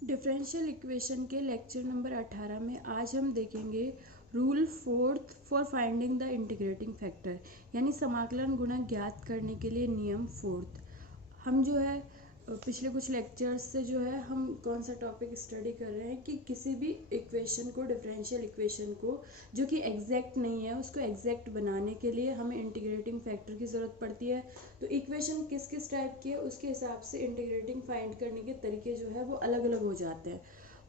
Differential equation के lecture number 18 में आज हम देखेंगे rule fourth for finding the integrating factor, यानी समाकलन गुणक ज्ञात करने के लिए नियम फोर्थ। हम जो है पिछले कुछ लेक्चर्स से जो है हम कौन सा टॉपिक स्टडी कर रहे हैं कि किसी भी इक्वेशन को, डिफरेंशियल इक्वेशन को जो कि एग्जैक्ट नहीं है, उसको एग्जैक्ट बनाने के लिए हमें इंटीग्रेटिंग फैक्टर की ज़रूरत पड़ती है। तो इक्वेशन किस किस टाइप की है उसके हिसाब से इंटीग्रेटिंग फाइंड करने के तरीके जो है वो अलग अलग हो जाते हैं।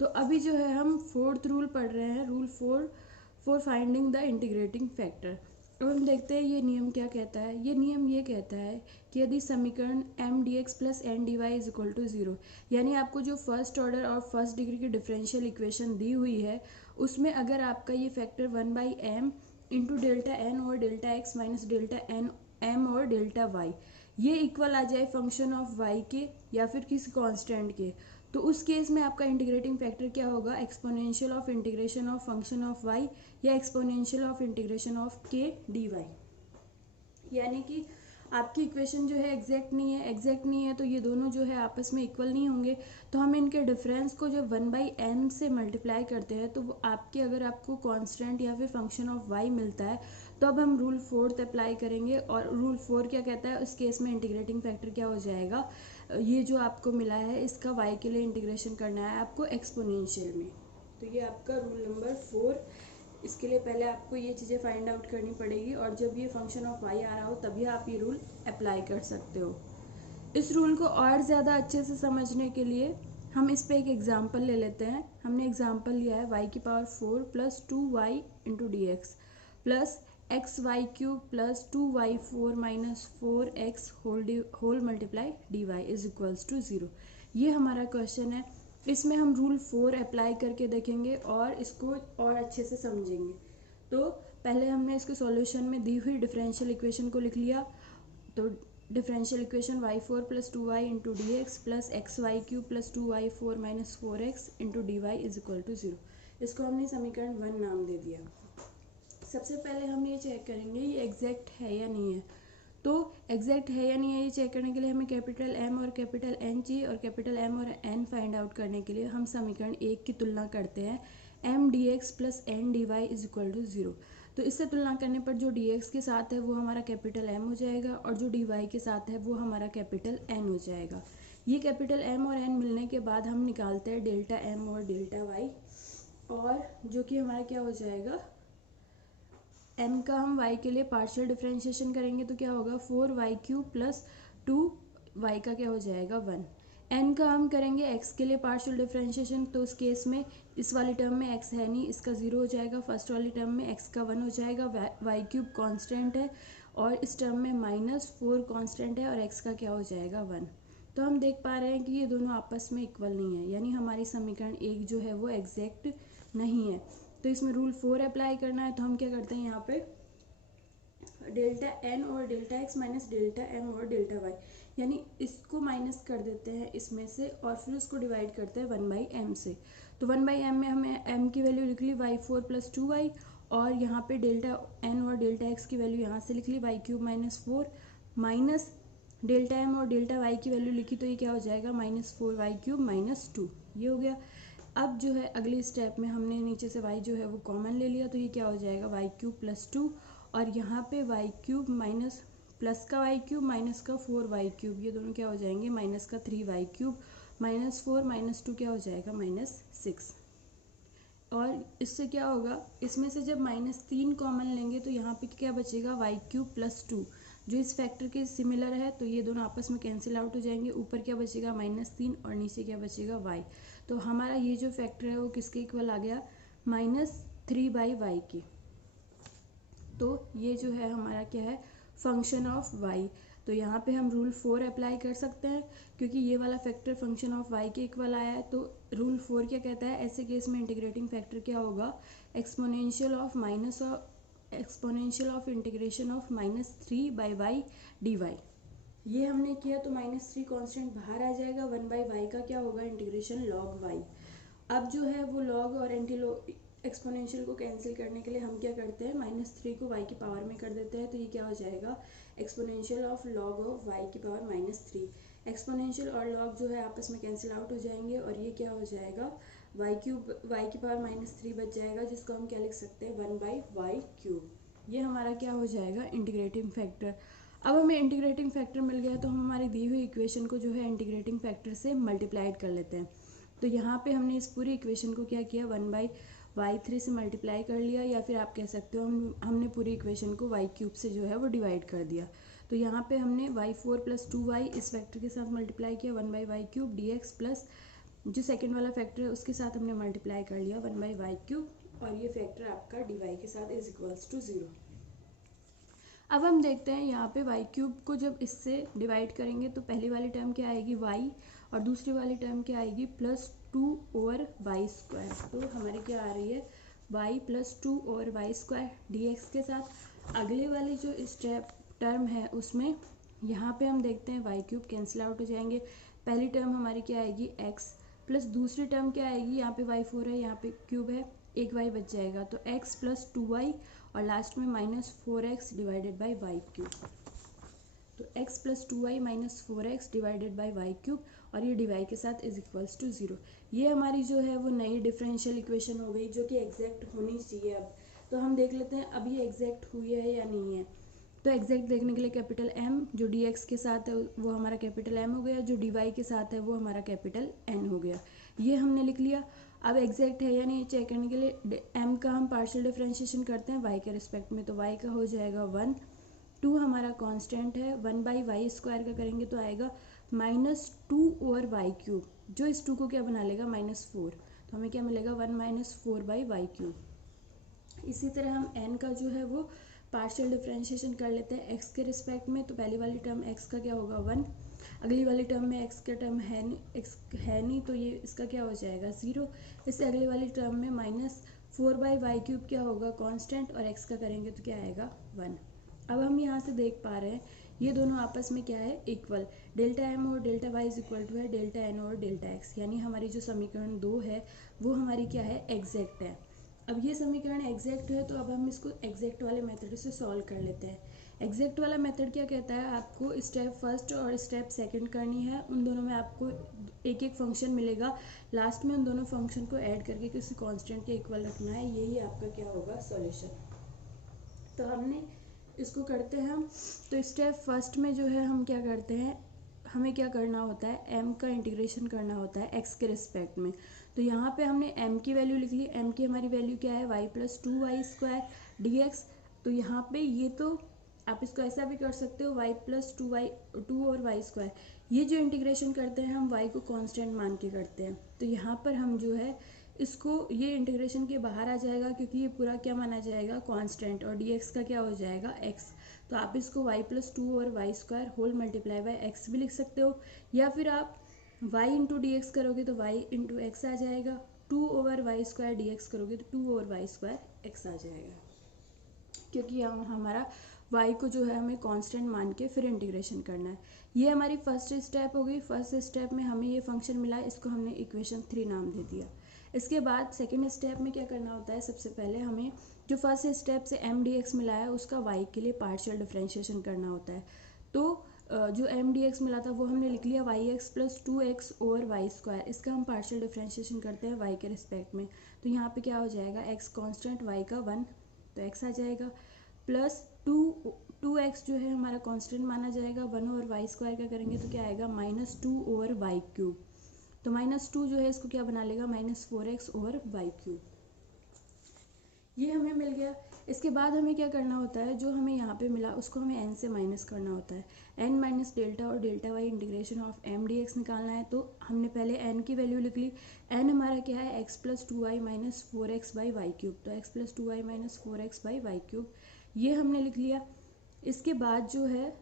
तो अभी जो है हम फोर्थ रूल पढ़ रहे हैं, rule for finding the integrating factor. अब हम देखते हैं ये नियम क्या कहता है। ये नियम ये कहता है कि यदि समीकरण M D X plus N D Y is equal to zero, यानी आपको जो फर्स्ट ऑर्डर और फर्स्ट डिग्री की डिफरेंशियल इक्वेशन दी हुई है उसमें अगर आपका ये factor 1/m into delta N और delta X minus delta N M और डेल्टा वाई ये इक्वल आ जाए फंक्शन ऑफ वाई के या फिर किसी कांस्टेंट के, तो उस केस में आपका इंटीग्रेटिंग फैक्टर क्या होगा? Exponential of integration of function of Y या एक्सपोनेंशियल ऑफ इंटीग्रेशन ऑफ के डी वाई। यानी कि आपकी इक्वेशन जो है एग्जैक्ट नहीं है तो ये दोनों जो है आपस में इक्वल नहीं होंगे। तो हम इनके डिफरेंस को जब 1/n से मल्टीप्लाई करते हैं तो वो आपके, अगर आपको कांस्टेंट या फिर फंक्शन ऑफ y मिलता है तो अब हम रूल फोर्थ अप्लाई करेंगे। और रूल 4 क्या कहता है? उस केस में इंटीग्रेटिंग फैक्टर क्या हो जाएगा? ये जो आपको मिला है इसका y के लिए इंटीग्रेशन करना है आपको एक्सपोनेंशियल में। तो ये आपका रूल नंबर 4। इसके लिए पहले आपको ये चीज़ें फाइंड आउट करनी पड़ेगी और जब ये फंक्शन ऑफ वाई आ रहा हो तभी आप ये रूल अप्लाई कर सकते हो। इस रूल को और ज़्यादा अच्छे से समझने के लिए हम इस पे एक एग्जांपल ले लेते हैं। हमने एग्जांपल लिया है y की power 4 plus 2y into D X plus X Y cube plus 2y4 minus 4x whole multiply D Y is equals to 0। ये हमारा क्वेश्चन है। इसमें हम रूल 4 अप्लाई करके देखेंगे और इसको और अच्छे से समझेंगे। तो पहले हमने इसके सॉल्यूशन में दी हुई डिफरेंशियल इक्वेशन को लिख लिया। तो differential equation y4 plus 2y into D X plus X Y cube plus 2y4 minus 4x into D Y is equal to 0। इसको हमने समीकरण 1 नाम दे दिया। सबसे पहले हम ये चेक करेंगे ये एग्जैक्ट है या नहीं है। तो एग्जैक्ट है या नहीं है ये चेक करने के लिए हमें कैपिटल एम और कैपिटल एन चाहिए, और कैपिटल एम और एन फाइंड आउट करने के लिए हम समीकरण 1 की तुलना करते हैं। M D X plus N D Y is equal to 0। तो इससे तुलना करने पर जो डी एक्स के साथ है वो हमारा कैपिटल एम हो जाएगा और जो डी वाई के साथ है वो हमारा कैपिटल एन हो जाएगा। ये कैपिटल एम और एन मिलने के बाद हम निकालते हैं डेल्टा एम और डेल्टा वाई, और जो कि हमारा क्या हो जाएगा, m का हम y के लिए पार्शियल डिफरेंशिएशन करेंगे तो क्या होगा 4y³ प्लस 2y का क्या हो जाएगा 1। n का हम करेंगे x के लिए पार्शियल डिफरेंशिएशन, तो उस केस में इस वाली टर्म में x है नहीं, इसका 0 हो जाएगा। फर्स्ट वाली टर्म में x का 1 हो जाएगा, y³ कांस्टेंट है और इस टर्म में -4 कांस्टेंट है और x का क्या हो जाएगा 1। तो हम देख पा रहे हैं कि ये दोनों आपस में इक्वल नहीं है, यानी हमारी समीकरण 1 जो है वो एग्जैक्ट नहीं है। तो इसमें रूल 4 अप्लाई करना है। तो हम क्या करते हैं यहाँ पे डेल्टा एन और delta X minus delta M और डेल्टा वाई, यानी इसको माइनस कर देते हैं इसमें से और फिर उसको डिवाइड करते हैं 1/m से। तो 1/m में हमें m की वैल्यू लिख ली y4 प्लस 2y, और यहाँ पे डेल्टा n और डेल्टा x की वैल्यू यहाँ से लिख ली y³ minus 4 minus delta m और डेल्टा y की वैल्यू लिखी तो ये क्या हो जाएगा -4y³ माइनस 2। ये हो गया। अब जो है अगली स्टेप में हमने नीचे से y जो है वो कॉमन ले लिया तो ये क्या हो जाएगा y³ प्लस 2, और यहाँ पे y³ माइनस प्लस का y³ माइनस का 4y³, ये दोनों क्या हो जाएंगे माइनस का 3y³ माइनस 4 माइनस 2 क्या हो जाएगा -6। और इससे क्या होगा, इसमें से जब -3 कॉमन लेंगे तो यहाँ पे क्या बचेगा y³ प्लस 2, जो इस फैक्टर के सिमिलर है, तो ये दोनों आपस में कैंसिल आउट हो जाएंगे। ऊपर क्या बचेगा -3 और नीचे क्या बचेगा y। तो हमारा ये जो फैक्टर है वो किसके इक्वल आ गया -3/y के। तो ये जो है हमारा क्या है फंक्शन ऑफ y। तो यहाँ पे हम रूल 4 अप्लाई कर सकते हैं क्योंकि ये वाला फैक्टर फंक्शन ऑफ y के इक्वल आया है। तो रूल 4 क्या कहता है, ऐसे केस में इंटीग्रेटिंग फैक्टर क्या होगा exponential of integration of -3/y dy। ये हमने किया तो -3 कांस्टेंट बाहर आ जाएगा, 1/y का क्या होगा इंटीग्रेशन log y। अब जो है वो log और एक्सपोनेंशियल को कैंसिल करने के लिए हम क्या करते हैं -3 को y की पावर में कर देते हैं, तो ये क्या हो जाएगा exponential of log of y की पावर -3। एक्सपोनेंशियल और लॉग जो है आपस में कैंसिल आउट हो जाएंगे और ये क्या हो जाएगा वाई की पावर -3 बच जाएगा, जिसको हम क्या लिख सकते हैं 1/y³। ये हमारा क्या हो जाएगा इंटीग्रेटिंग फैक्टर। अब हमें इंटीग्रेटिंग फैक्टर मिल गया तो हम हमारी दी हुई इक्वेशन को जो है इंटीग्रेटिंग फैक्टर से मल्टीप्लाइड कर लेते हैं। तो यहाँ पे हमने इस पूरी इक्वेशन को क्या किया 1/y³ से मल्टीप्लाई कर लिया, या फिर आप कह सकते हो हमने पूरी इक्वेशन को y³ से जो है वो डिवाइड कर दिया। तो यहाँ पे हमने y4 + 2y इस फैक्टर के साथ मल्टीप्लाई किया 1/y³ dx प्लस जो सेकेंड वाला फैक्टर है उसके साथ हमने मल्टीप्लाई कर लिया 1/y³, और ये फैक्टर आपका dy के साथ = 0। अब हम देखते हैं यहाँ पे y³ को जब इससे डिवाइड करेंगे तो पहली वाली टर्म क्या आएगी y, और दूसरी वाली टर्म क्या आएगी +2/y²। तो हमारी क्या आ रही है y +2/y² dx के साथ। अगले वाली जो स्टेप टर्म है उसमें यहाँ पे हम देखते हैं y³ कैंसिल आउट हो जाएंगे। पहली टर्म हमारी क्या आएगी x प्लस दूसरी टर्म क्या आएगी, यहाँ पे y4 है यहाँ पे क्यूब है, एक y बच जाएगा तो x + 2y और लास्ट में -4x डिवाइडेड बाई y³। तो x + 2y - 4x divided by y³ और ये dy के साथ = 0। ये हमारी जो है वो नई डिफरेंशियल इक्वेशन हो गई जो कि एग्जैक्ट होनी चाहिए। अब तो हम देख लेते हैं अब ये एग्जैक्ट हुई है या नहीं है। तो एग्जैक्ट देखने के लिए कैपिटल M जो dx के साथ है वो हमारा कैपिटल M हो गया, जो dy के साथ है वो हमारा कैपिटल N हो गया। ये हमने लिख लिया। अब एग्जैक्ट है या नहीं चेक करने के लिए m का हम पार्शियल डिफरेंशिएशन करते हैं y के रिस्पेक्ट में, तो y का हो जाएगा 1, 2 हमारा कांस्टेंट है, 1/y² का करेंगे तो आएगा -2/y³। जो इस 2 को क्या बना लेगा -4, तो हमें क्या मिलेगा 1 - 4/y³। इसी तरह हम n का जो है वो पार्शियल डिफरेंशिएशन कर लेते हैं x के रिस्पेक्ट में। तो पहली वाली टर्म x का क्या होगा 1, अगली वाली टर्म में x का टर्म है नहीं, x है नहीं तो ये इसका क्या हो जाएगा 0। इससे अगली वाली टर्म में -4/y³ क्या होगा कांस्टेंट, और x का करेंगे तो क्या आएगा 1। अब हम यहाँ से देख पा रहे हैं ये दोनों आपस में क्या है इक्वल, Δm और Δy = है Δn और Δx, यानी हमारी जो समीकरण 2 है वो हमारी क्या है एग्जैक्ट है। अब ये समीकरण एग्जैक्ट है तो अब हम इसको एग्जैक्ट वाले मेथड से सॉल्व कर लेते हैं। एग्जैक्ट वाला मेथड क्या कहता है, आपको स्टेप फर्स्ट और स्टेप सेकंड करनी है, उन दोनों में आपको एक एक फंक्शन मिलेगा, लास्ट में उन दोनों फंक्शन को ऐड करके किसी कांस्टेंट के इक्वल रखना है, यही आपका क्या होगा सॉल्यूशन। तो हमने इसको करते हैं हम। तो स्टेप फर्स्ट में जो है हम क्या करते हैं, हमें क्या करना होता है m का इंटीग्रेशन करना होता है x के रिस्पेक्ट में। तो यहाँ पे हमने m की वैल्यू लिख ली, m की हमारी वैल्यू क्या है y + 2y² dx। तो यहाँ पे ये तो आप इसको ऐसा भी कर सकते हो y + 2 और y²। ये जो इंटीग्रेशन करते हैं हम y को कांस्टेंट मान के करते हैं। तो यहाँ पर हम जो है इसको ये इंटीग्रेशन के बाहर आ जाएगा क्योंकि ये पूरा क्या माना जाएगा कांस्टेंट, और dx का क्या हो जाएगा x। तो आप इसको y + 2 और y² whole multiply by x भी लिख सकते हो, या फिर आप y × dx करोगे तो y × x आ जाएगा, 2/y² dx करोगे तो 2/y² x आ जाएगा, क्योंकि हमारा y को जो है हमें कांस्टेंट मान के फिर इंटीग्रेशन करना है। ये हमारी फर्स्ट स्टेप हो गई। फर्स्ट स्टेप में हमें ये फंक्शन मिला, इसको हमने इक्वेशन 3 नाम दे दिया। इसके बाद सेकेंड स्टेप में क्या करना होता है, सबसे पहले हमें जो फर्स्ट स्टेप से m dx मिला है उसका y के लिए पार्शियल डिफरेंशिएशन करना होता है। तो जो m dx मिला था वो हमने लिख लिया yx + 2x और y²। इसका हम पार्शियल डिफरेंशिएशन करते हैं y के रिस्पेक्ट में। तो यहाँ पे क्या हो जाएगा x कांस्टेंट y का 1 तो x आ जाएगा, प्लस 2x जो है हमारा कांस्टेंट माना जाएगा 1 और y² का करेंगे तो क्या आएगा -2/y³। तो -2 जो है इसको क्या बना लेगा -4x और y³। ये हमें मिल गया। इसके बाद हमें क्या करना होता है, जो हमें यहाँ पे मिला उसको हमें n से माइनस करना होता है। n - डेल्टा और Δy integration of m dx निकालना है। तो हमने पहले n की वैल्यू लिख ली। n हमारा क्या है x + 2y - 4x/y³। तो x + 2y - 4x/y³, ये हमने लिख लिया। इसके बाद जो है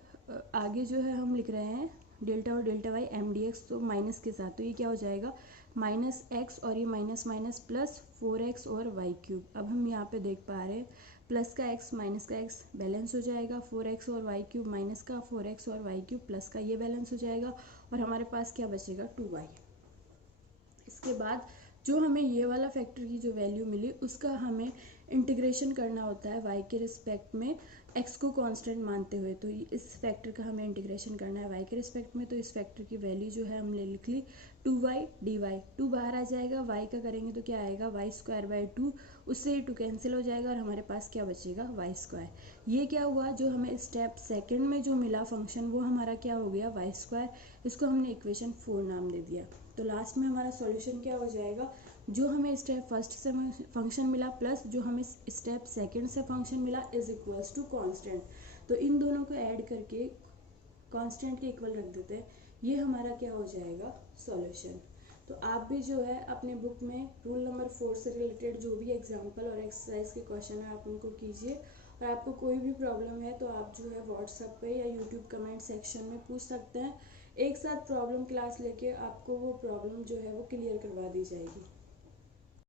आगे जो है हम लिख रहे हैं डेल्टा और Δy m dx, तो माइनस के साथ, तो ये क्या हो जाएगा -x और ये माइनस माइनस प्लस 4x और y³। अब हम यहाँ पे देख पा रहे हैं प्लस का x माइनस का x बैलेंस हो जाएगा, 4x और y³ माइनस का 4x और y³ प्लस का ये बैलेंस हो जाएगा, और हमारे पास क्या बचेगा 2y। इसके बाद जो हमें ये वाला फैक्टर की जो वैल्यू मिली उसका हमें इंटीग्रेशन करना होता है y के रिस्पेक्ट में x को कांस्टेंट मानते हुए। तो इस फैक्टर का हमें इंटीग्रेशन करना है y के रिस्पेक्ट में, तो इस फैक्टर की वैल्यू जो है हमने लिख ली 2y dy। 2 बाहर आ जाएगा, y का करेंगे तो क्या आएगा y स्क्वायर बाई 2, उससे 2 कैंसिल हो जाएगा और हमारे पास क्या बचेगा y स्क्वायर। ये क्या हुआ, जो हमें स्टेप सेकेंड में जो मिला फंक्शन वो हमारा क्या हो गया y स्क्वायर। इसको हमने इक्वेशन 4 नाम दे दिया। तो लास्ट में हमारा सॉल्यूशन क्या हो जाएगा, जो हमें स्टेप फर्स्ट से फंक्शन मिला प्लस जो हमें स्टेप सेकंड से फंक्शन मिला इज इक्वल्स टू कांस्टेंट। तो इन दोनों को ऐड करके कांस्टेंट के इक्वल रख देते हैं, ये हमारा क्या हो जाएगा सॉल्यूशन। तो आप भी जो है अपने बुक में रूल नंबर 4 से रिलेटेड जो भी एग्जाम्पल और एक्सरसाइज के क्वेश्चन है आप उनको कीजिए। और आपको कोई भी प्रॉब्लम है तो आप जो है व्हाट्सएप पे या यूट्यूब कमेंट सेक्शन में पूछ सकते हैं। एक साथ प्रॉब्लम क्लास लेके आपको वो प्रॉब्लम जो है वो क्लियर करवा दी जाएगी।